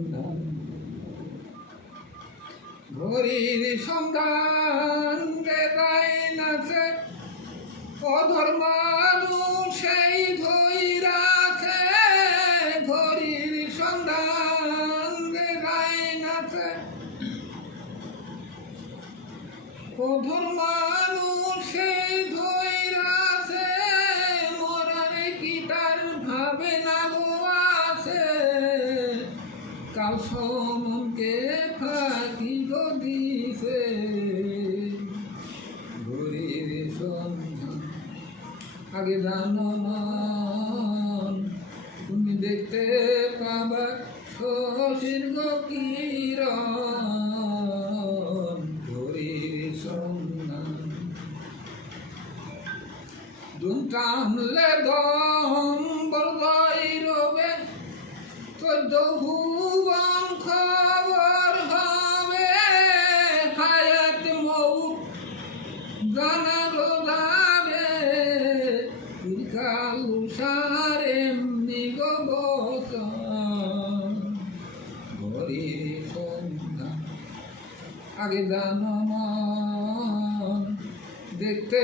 সন্ধান ঘড়ির সন্ধান দেয় নাচে অধর্মানু সেই ধৈরাছে ঘড়ির সন্ধান দেয় নাচে অধর্মানু সেই ধৈরাছে মরারে কি তার ভাবে না গো আছে কাল সমনকে ফাঁকি গো দিছে ঘড়ির সন্ধান আগে জানো মন তুমি দেখতে পাবা শশীর গো কিরণ ঘড়ির সন্ধান দুম টানলে দম বলবই রবে 14 ভুবন খবর হবে হায়াত মৌত জানালো যাবে চিরকাল উষার এমনি গো বচন ঘড়ির সন্ধান আগে জানো মন দেখতে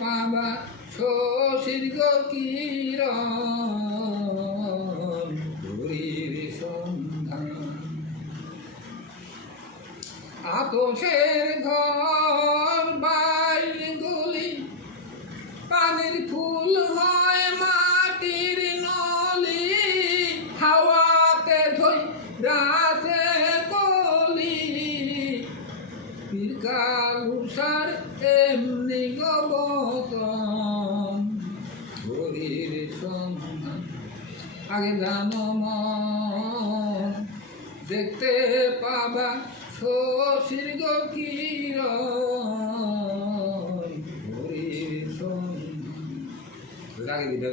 পাবা শশীর গো কিরণ ঘড়ির সন্ধান আতসের ঘর বাইরগুলি পানির ফুল হয় মাটির নলি হাওয়াতে ধই রাতে কলি চিরকাল উষার এমনি গো বচন ঘড়ির সন্ধান আগে জানো মন দেখতে পাবা শশীর গো কিরণ ঘড়ির সন্ধান লাগে দিতে